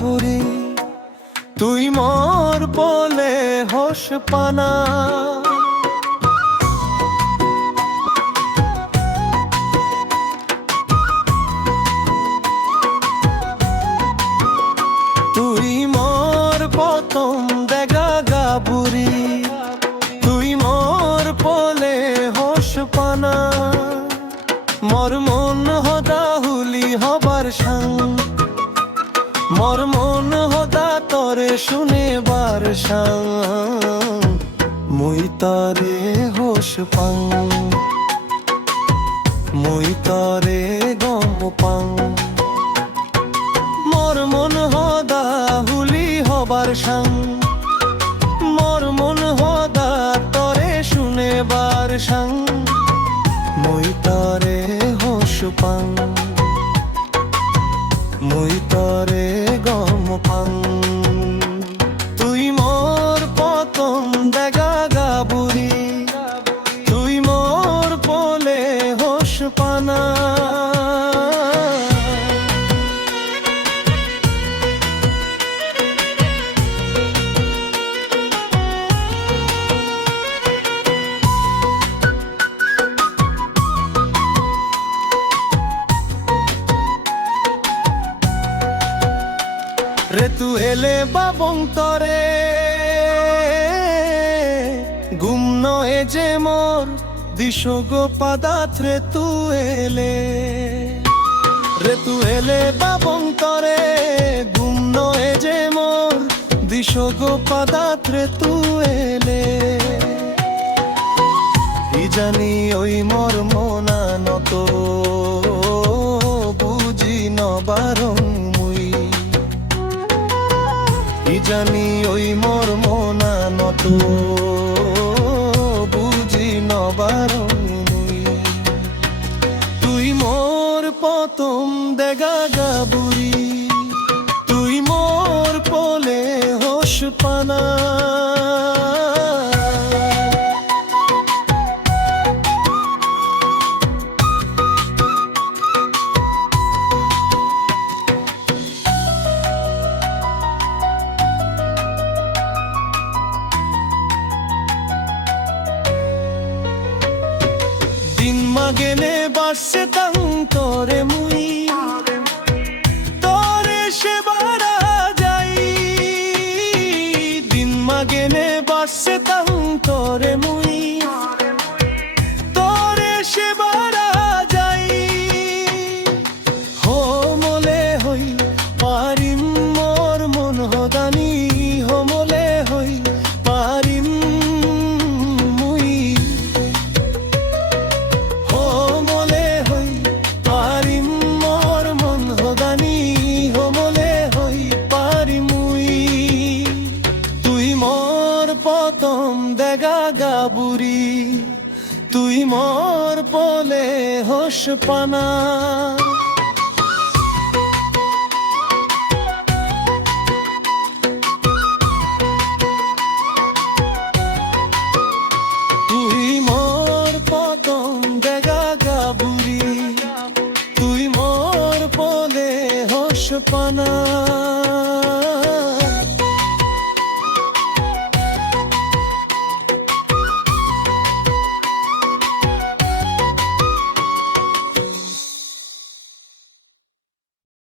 বুড়ি তুই মোর বলে হোস পানা তুই মোর প্রথম দেখা গা বুড়ি তুই মোর বলে হোস পানা মোর মন হদা হুলি হবার সাং মোর মন হদা তরে শুনেবার সাং মুই তরে হোস পাং মুই তরে গম পাং মোর মন হদা হুলি হবার সাং মোর মন হদা তরে শুনেবার সাং মুই তরে হোস পাং মুই তরে গম পাং তুই মোর প্রথম দেখা গা বুড়ি তুই মোর বলে হোস পানা রে তু এলে বাবং তরে গুম নয় যে মোর দিশ গো পাদাত রে তু এলে রে তু এলে বাবং তরে গুম নয় যে মোর দিশ গো পাদাত রে তু এলে ই জানি ওই মোর মনা নত বুঝি নবারং জানি ওই মোর মনা নত বুঝি নবারং তুই মোর প্রথম দেখা গা বুড়ি তুই মোর বলে হোস পানা দিন মাগেনে বাসে তাং তোরে মুই তোরে সেবারা যাই দিন মাগেনে বাসে তাং তোরে মুই তোরে সেবারা যাই হো মলে হই পারিম মোর মন হদানি হো মলে হই পারিম প্রথম দেখা গা বুড়ি তুই মোর বলে হোস পানা তুই মোর প্রথম দেখা গা বুড়ি তুই মোর বলে হোস পানা।